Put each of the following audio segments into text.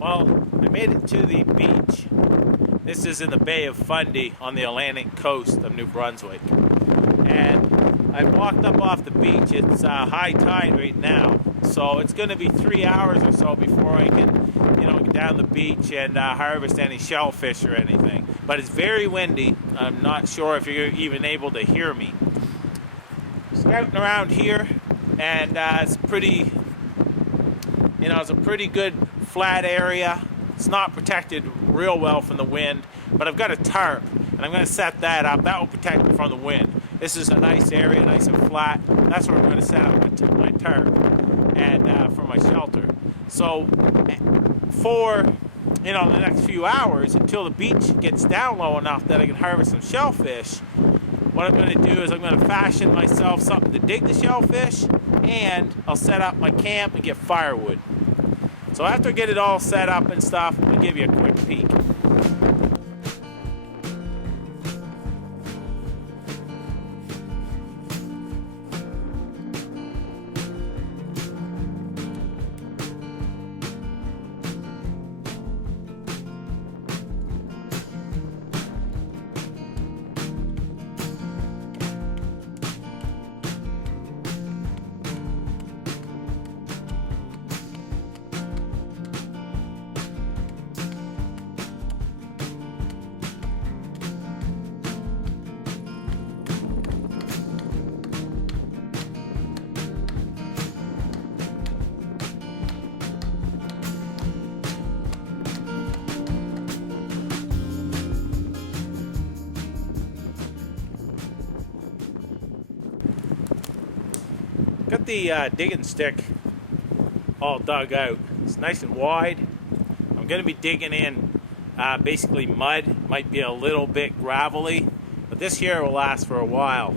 Well, I made it to the beach. This is in the Bay of Fundy on the Atlantic coast of New Brunswick. And I walked up off the beach. It's high tide right now, so it's going to be 3 hours or so before I can, get down the beach and harvest any shellfish or anything. But it's very windy. I'm not sure if you're even able to hear me. Scouting around here, and it's pretty, it's a pretty good flat area. It's not protected real well from the wind, but I've got a tarp, and I'm going to set that up. That will protect me from the wind. This is a nice area, nice and flat. That's where I'm going to set up my tarp and for my shelter. So for the next few hours, until the beach gets down low enough that I can harvest some shellfish, what I'm going to do is I'm going to fashion myself something to dig the shellfish, and I'll set up my camp and get firewood. So after I get it all set up and stuff, I'll give you a quick peek. Got the digging stick all dug out. It's nice and wide. I'm going to be digging in basically mud. Might be a little bit gravelly, but this here will last for a while.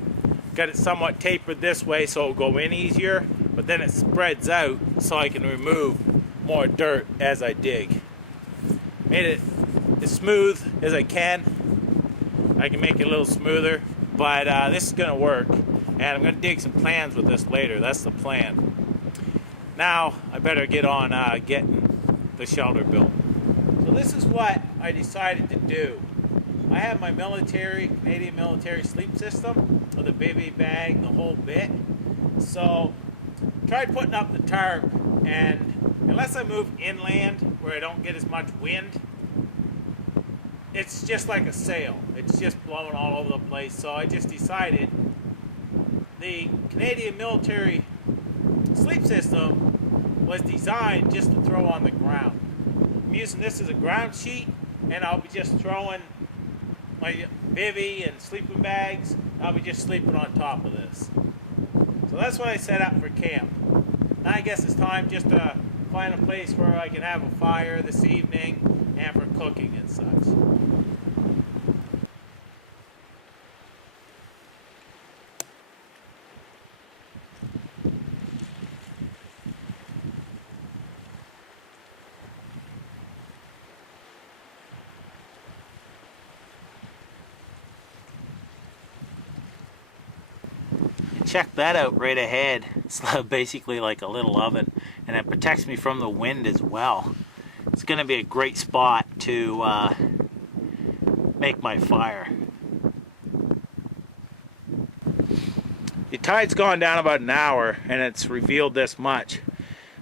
Got it somewhat tapered this way so it'll go in easier, but then it spreads out so I can remove more dirt as I dig. Made it as smooth as I can. I can make it a little smoother, but this is going to work. And I'm going to dig some clams with this later. That's the plan. Now, I better get on getting the shelter built. So this is what I decided to do. I have my Canadian military sleep system with a bivy bag, the whole bit. So, tried putting up the tarp, and unless I move inland where I don't get as much wind, it's just like a sail. It's just blowing all over the place. So I just decided the Canadian military sleep system was designed just to throw on the ground. I'm using this as a ground sheet, and I'll be just throwing my bivy and sleeping bags. I'll be just sleeping on top of this. So that's what I set up for camp. Now I guess it's time just to find a place where I can have a fire this evening and for cooking and such. Check that out right ahead. It's basically like a little oven, and it protects me from the wind as well. It's going to be a great spot to make my fire. The tide's gone down about an hour, and it's revealed this much.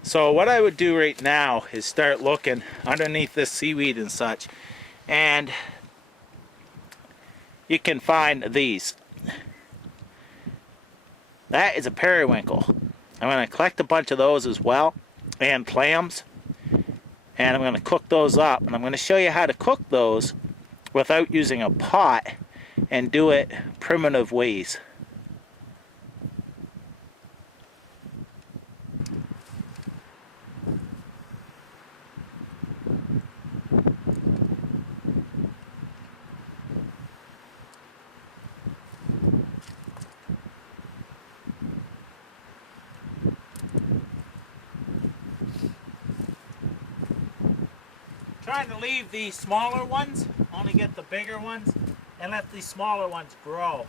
So what I would do right now is start looking underneath this seaweed and such, and you can find these. That is a periwinkle. I'm going to collect a bunch of those as well, and clams, and I'm going to cook those up. And I'm going to show you how to cook those without using a pot and do it primitive ways. Trying to leave the smaller ones, only get the bigger ones, and let these smaller ones grow.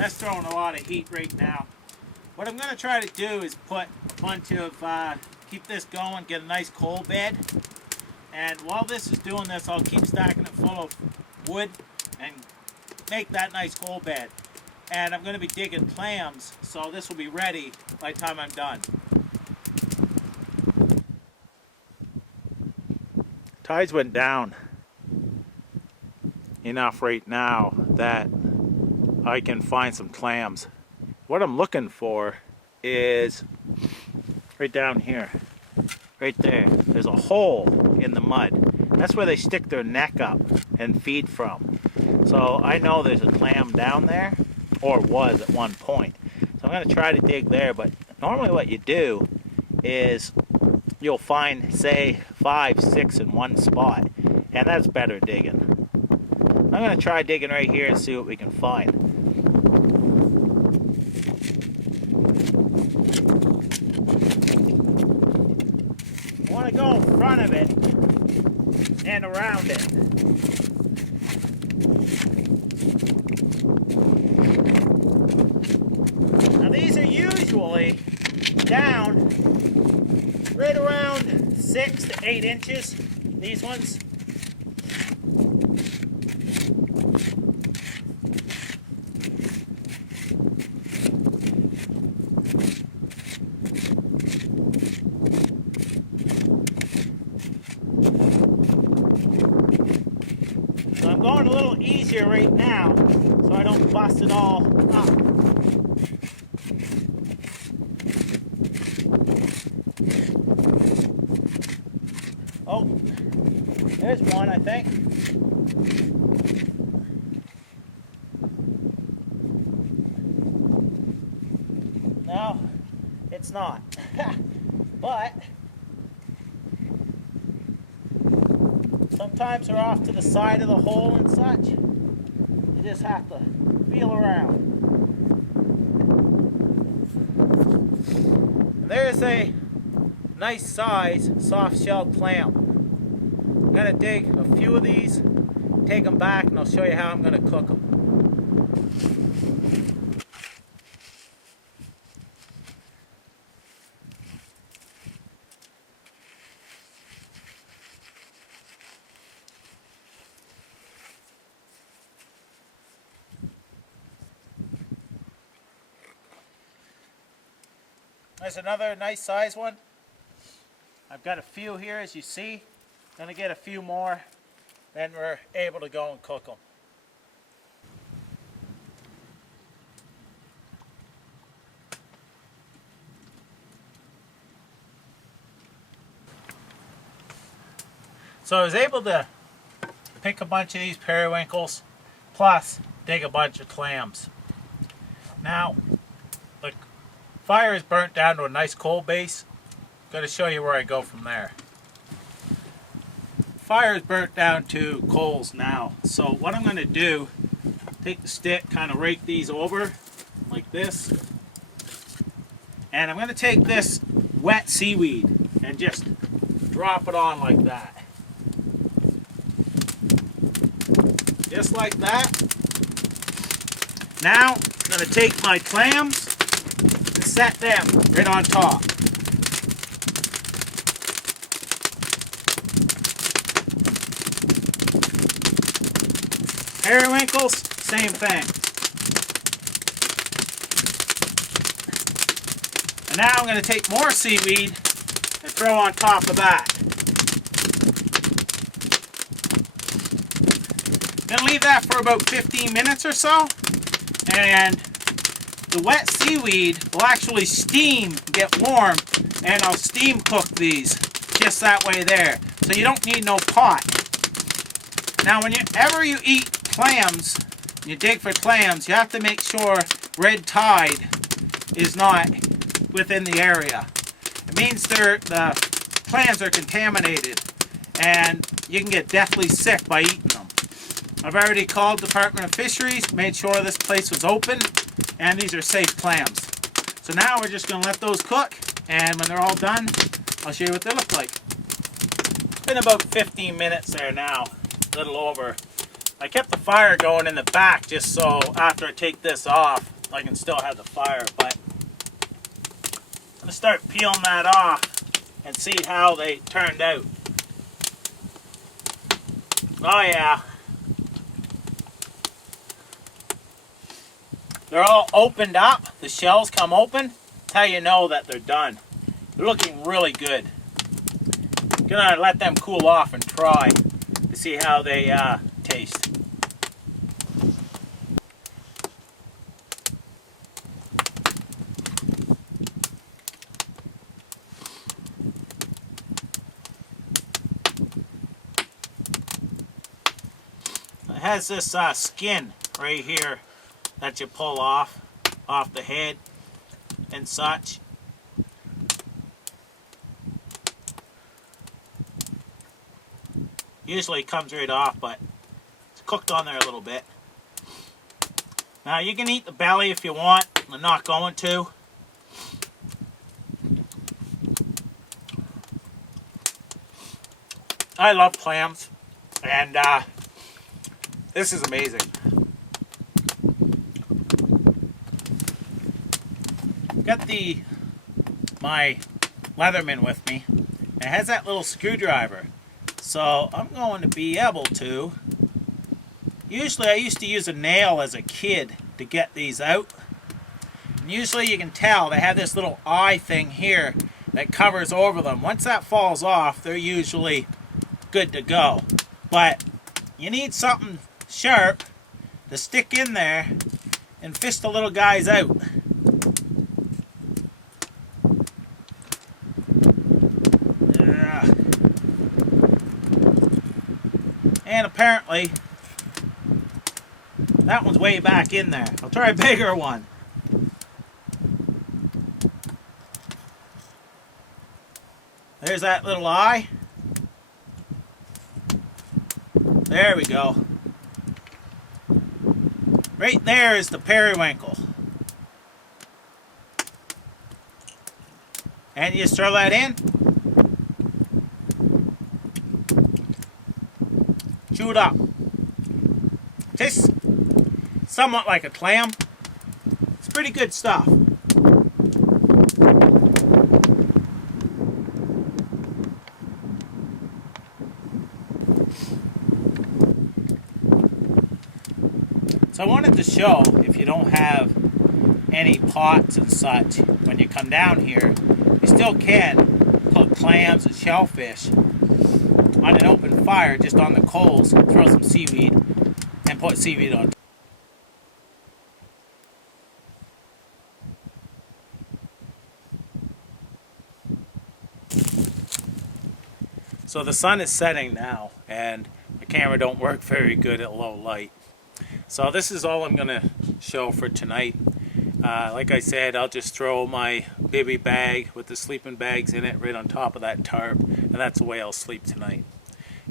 That's throwing a lot of heat right now. What I'm going to try to do is put a bunch of, keep this going, get a nice coal bed. And while this is doing this, I'll keep stacking it full of wood and make that nice coal bed. And I'm going to be digging clams, so this will be ready by the time I'm done. Tides went down enough right now that I can find some clams. What I'm looking for is right down here, right there. There's a hole in the mud. That's where they stick their neck up and feed from. So I know there's a clam down there, or was at one point. So I'm going to try to dig there, but normally what you do is you'll find, say, 5, 6 in one spot, and that's better digging. I'm going to try digging right here and see what we can find. I want to go in front of it and around it. Now these are usually down right around 6 to 8 inches, these ones. So I'm going a little easier right now so I don't bust it all up. Oh, there's one, I think. No, it's not. But sometimes they're off to the side of the hole and such. You just have to feel around. There's a nice size soft-shelled clam. I'm going to dig a few of these, take them back, and I'll show you how I'm going to cook them. There's another nice size one. I've got a few here, as you see. Gonna get a few more, then we're able to go and cook them. So I was able to pick a bunch of these periwinkles, plus dig a bunch of clams. Now, the fire is burnt down to a nice coal base. I'm going to show you where I go from there. Fire is burnt down to coals now. So what I'm going to do, take the stick, kind of rake these over like this. And I'm going to take this wet seaweed and just drop it on like that. Just like that. Now I'm going to take my clams and set them right on top. Periwinkles, same thing. And now I'm going to take more seaweed and throw on top of that. I'm going to leave that for about 15 minutes or so. And the wet seaweed will actually steam, get warm, and I'll steam cook these just that way there. So you don't need no pot. Now whenever you eat clams, you dig for clams, you have to make sure red tide is not within the area. It means the clams are contaminated and you can get deathly sick by eating them. I've already called Department of Fisheries, made sure this place was open, and these are safe clams. So now we're just going to let those cook, and when they're all done, I'll show you what they look like. It's been about 15 minutes there now, a little over. I kept the fire going in the back just so after I take this off, I can still have the fire. But I'm going to start peeling that off and see how they turned out. Oh yeah. They're all opened up. The shells come open. That's how you know that they're done. They're looking really good. Gonna let them cool off and try to see how they taste. It has this skin right here that you pull off the head and such. Usually it comes right off, but it's cooked on there a little bit. Now you can eat the belly if you want. I'm not going to. I love clams, and this is amazing. Got my Leatherman with me. It has that little screwdriver. So I'm going to be able to, usually I used to use a nail as a kid to get these out. And usually you can tell they have this little eye thing here that covers over them. Once that falls off, they're usually good to go. But you need something sharp to stick in there and fish the little guys out. And apparently, that one's way back in there. I'll try a bigger one. There's that little eye. There we go. Right there is the periwinkle. And you just throw that in. Chew it up. Tastes somewhat like a clam. It's pretty good stuff. So I wanted to show, if you don't have any pots and such, when you come down here, you still can cook clams and shellfish on an open fire, just on the coals. Throw some seaweed and put seaweed on. So the sun is setting now, and the camera don't work very good at low light. So this is all I'm going to show for tonight. Like I said, I'll just throw my bivy bag with the sleeping bags in it right on top of that tarp, and that's the way I'll sleep tonight.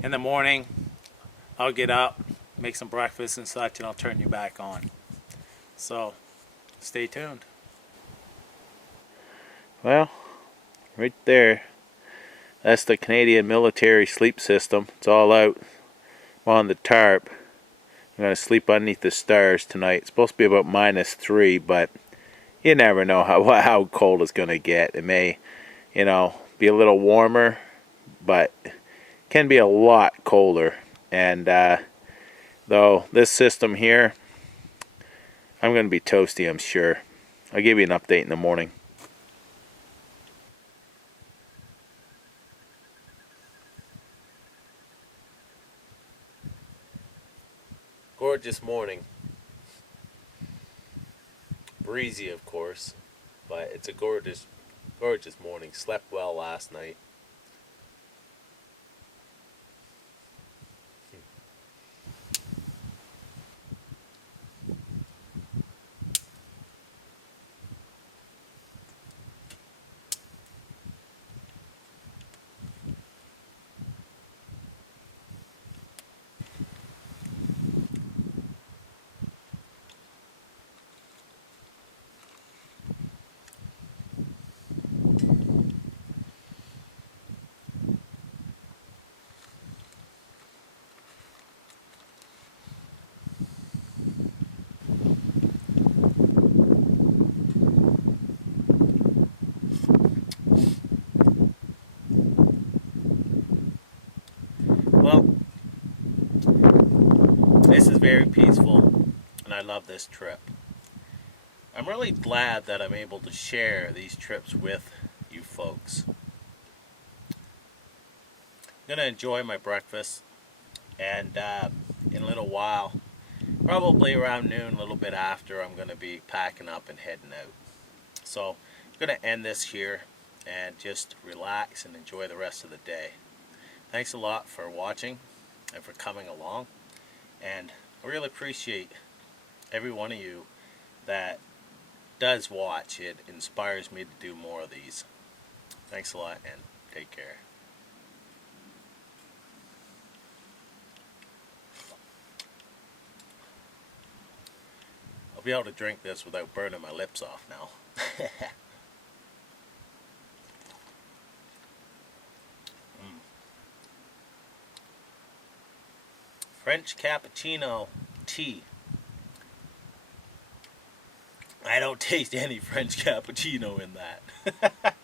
In the morning, I'll get up, make some breakfast and such, and I'll turn you back on. So, stay tuned. Well, right there, that's the Canadian military sleep system. It's all out on the tarp. I'm going to sleep underneath the stars tonight. It's supposed to be about -3, but you never know how cold it's going to get. It may, be a little warmer, but can be a lot colder. And though this system here, I'm going to be toasty, I'm sure. I'll give you an update in the morning. Gorgeous morning. Breezy, of course, but it's a gorgeous morning. Slept well last night. place is very peaceful, and I love this trip. I'm really glad that I'm able to share these trips with you folks. I'm going to enjoy my breakfast, and in a little while, probably around noon, a little bit after, I'm going to be packing up and heading out. So I'm going to end this here and just relax and enjoy the rest of the day. Thanks a lot for watching and for coming along, and I really appreciate every one of you that does watch. It inspires me to do more of these. Thanks a lot, and take care. I'll be able to drink this without burning my lips off now. French cappuccino tea. I don't taste any French cappuccino in that.